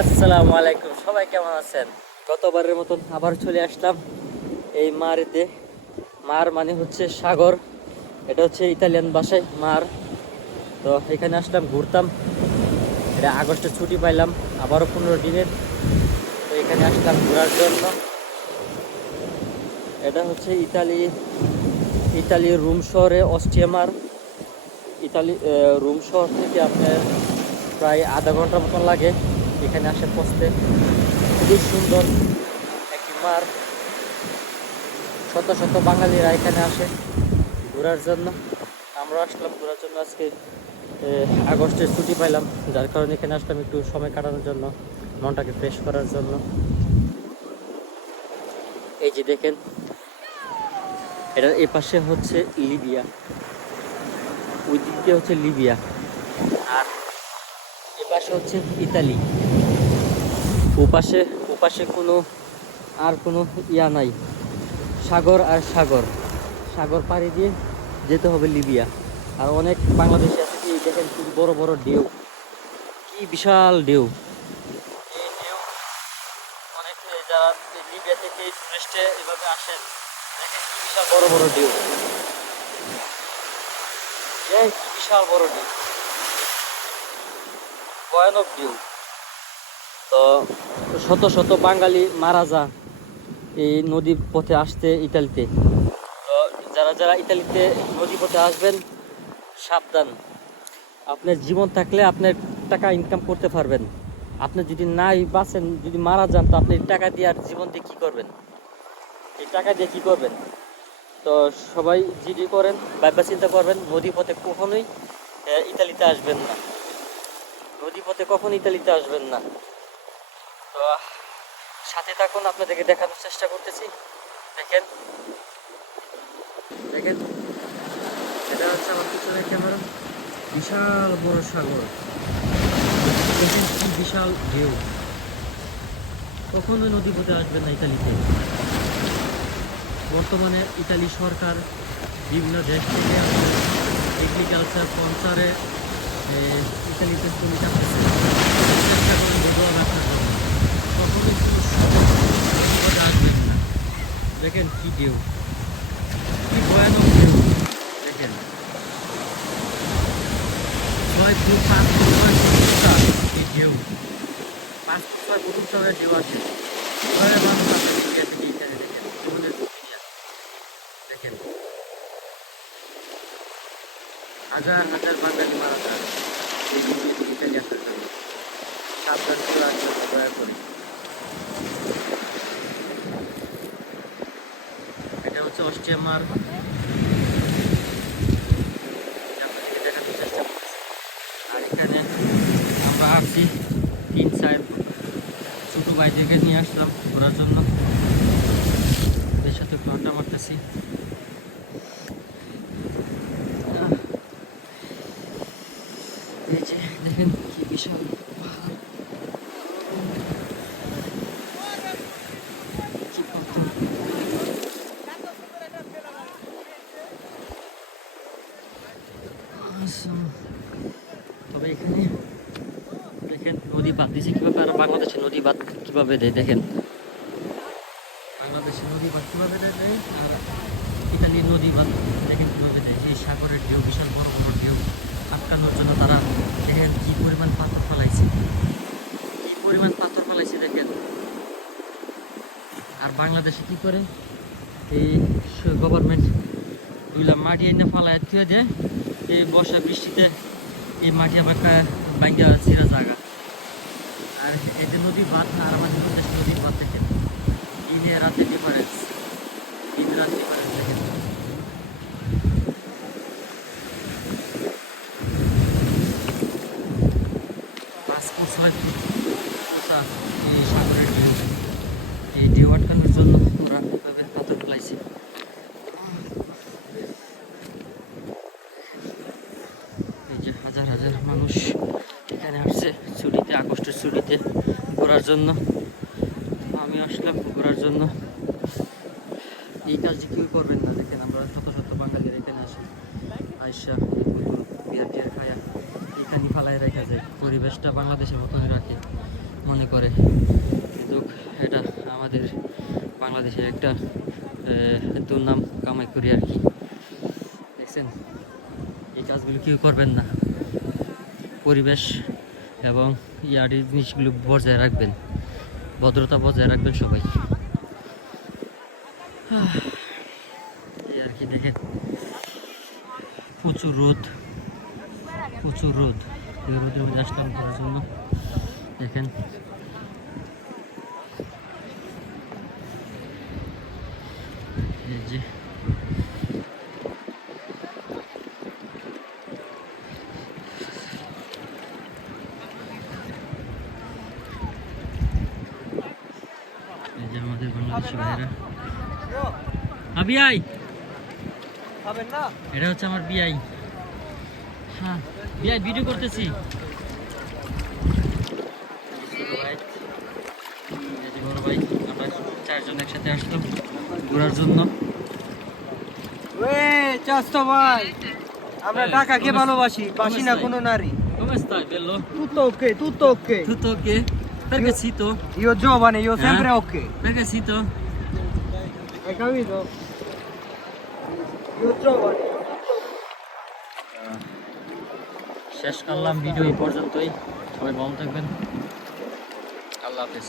আসসালামু আলাইকুম, সবাই কেমন আছেন? গতবারের মতন আবার চলে আসলাম এই মারেতে। মার মানে হচ্ছে সাগর, এটা হচ্ছে ইতালিয়ান ভাষায় মার। তো এখানে আসলাম ঘুরতাম, এটা আগস্টে ছুটি পাইলাম আবারও 15 দিনের। তো এখানে আসলাম ঘোরার জন্য। এটা হচ্ছে ইতালির রোম শহরে অস্ট্রিয়া মার। রোম শহর থেকে আপনার প্রায় আধা ঘন্টার মতন লাগে এখানে আসে পৌঁছতে। খুবই সুন্দর একটি মার। শত শত বাঙালিরা এখানে আসে ঘোরার জন্য। আমরা আসলাম ঘোরার জন্য আজকে। আগস্টের ছুটি পাইলাম, যার কারণে এখানে আসলাম একটু সময় কাটানোর জন্য, মনটাকে ফ্রেশ করার জন্য। এই যে দেখেন, এটার এ পাশে হচ্ছে লিবিয়া, ওই দিক দিয়ে হচ্ছে লিবিয়া, আর এ পাশে হচ্ছে ইতালি। ওপাশে কোনো ইয়া নাই, সাগর আর সাগর। সাগর পাড়ি দিয়ে যেতে হবে লিবিয়া। আর অনেক বাংলাদেশি আছে, কি দেখেন কি বড় বড় ঢেউ, কি বিশাল ঢেউ। এই ঢেউ অনেক যারা লিবিয়া থেকে টুরিস্টে এভাবে আসেন, দেখেন কি বিশাল বড় বড় ঢেউ, কি বিশাল বড় ঢেউ, ভয়ানক ঢেউ। তো শত শত বাঙালি মারা যায় এই নদী পথে আসতে ইতালিতে। তো যারা যারা ইতালিতে নদী পথে আসবেন, সাবধান। আপনার জীবন থাকলে আপনার টাকা ইনকাম করতে পারবেন। আপনি যদি নাই বাঁচেন, যদি মারা যান, তো আপনি টাকা দিয়ে আর জীবন দিয়ে কী করবেন? এই টাকা দিয়ে কী করবেন? তো সবাই জিডি করেন, ভাবনা চিন্তা করবেন, নদী পথে কখনোই ইতালিতে আসবেন না। নদী পথে কখনো ইতালিতে আসবেন না। তো সাথে থাকুন, আপনাদেরকে দেখানোর চেষ্টা করতেছি। দেখেন দেখেন, এটা হচ্ছে আমার পিছনের ক্যামেরা। বিশাল বড় সাগর, দেখেন কি বিশাল ঢেউ। কখনোই নদী পথে আসবেন না ইতালিতে। বর্তমানে ইতালি সরকার বিভিন্ন দেশ থেকে এগ্রিকালচার স্পন্সারে ইতালিতে শ্রমিক আসতেছে, চেষ্টা করেন বেদোয়া রাখার জন্য। কখনোই কোনো নদী পথে আসবেন না। দেখেন কি ঢেউ, কি ভয়ানক ঢেউ। দেখেন 6 ফুট 5 ফুট 6 ফুট এই ঢেউ, 5 ফুট 6 ফুট উচ্চতায় ঢেউ আসে। এভাবে মানুষ আসে ইন্ডিয়া থেকে এখানে। দেখেন জীবনের প্রক্রিয়া, দেখেন হাজার হাজার বাঙালি মারা যায় এই ইতালি আসার জন্য। সাবধান করে আসবেন দয়া করে। এটা হচ্ছে অস্ট্রিয়া মার, আপনাদেরকে দেখানোর চেষ্টা করতেছি। আর এখানে আমরা আসছি 3-4 ছোটো ভাইদেরকে নিয়ে আসলাম ঘোরার জন্য। ওদের সাথে একটু আড্ডা মারতেছি। এই যে দেখেন কি বিশাল পাহাড়, কি পাথর। তবে এখানে দেখেন নদী বাঁধ দিয়েছে কীভাবে, আর বাংলাদেশে নদী বাঁধ কীভাবে দেয় দেখেন। বাংলাদেশে নদী বাঁধ কীভাবে দেয়, আর ইতালির নদী বাঁধ দেখেন কীভাবে দেয়। সেই সাগরের ঢেউ, বিশাল বড় বড় ঢেউ আটকানোর জন্য তারা দেখেন কী পরিমাণ পাথর ফেলাইছে, কী পরিমাণ পাথর ফেলাইছে দেখেন। আর বাংলাদেশে কী করে, এই গভর্নমেন্ট ওইগুলা মাটি এনে ফালায় থুয়ে দেয়, এই বর্ষা বৃষ্টিতে এই মাটি আবার ভাঙ্গা ছিঁড়া জায়গা। আর এই যে নদী বাঁধ, আর আমাদের দেশ নদীর বাঁধ দেখেন, দিনে রাতে ডিফারেন্স, দিন রাত ডিফারেন্স দেখেন। 5 ফুট 6 ফুট উঁচা এই সাগরের ঢেউ। এই ঢেউ আটকানোর জন্য ওরা এভাবে পাথর ফেলাইছে। এই যে হাজার হাজার মানুষ এখানে আসছে ছুটিতে, আগস্টের ছুটিতে ঘোরার জন্য। আমি আসলাম ঘোরার জন্য। এই কাজটি কেউ করবেন না। দেখেন আমরা শত শত বাঙালির এখানে আসি, আইসা বিয়ার টিয়ার খায়া এখানে ফালায় রেখা যায়, পরিবেশটা বাংলাদেশের মতনই রাখে। মনে করে, কিন্তু এটা আমাদের বাংলাদেশের একটা দুর্নাম কামাই করি আর কি। দেখছেন, এই কাজগুলো কেউ করবেন না। পরিবেশ এবং ইয়ার্ডের জিনিসগুলো বজায় রাখবেন, ভদ্রতা বজায় রাখবেন সবাই। এই আর কি। দেখেন প্রচুর রোদ, প্রচুর রোদ। এই রোদের মধ্যে আসলাম ঘোরার জন্য। দেখেন এই যে আমাদের বাংলাদেশি ভাইরা। বিআই, এটা হচ্ছে আমার বিআই। হ্যাঁ বিআই, ভিডিও করতেছি। বড় ভাই, আমরা 4 জন একসাথে আসলাম ঘোরার জন্য। ভাই, আমরা ঢাকাকে ভালোবাসি, বাসি না কোনো নারী। Come stai, bello? Tutto ok, tutto ok. Tutto ok? Perché zitto? Io giovane, io sempre ok. Perché zitto? Hai capito? Io giovane. শেষ করলাম ভিডিও এই পর্যন্তই। সবাই ভালো থাকবেন, আল্লাহ হাফেজ।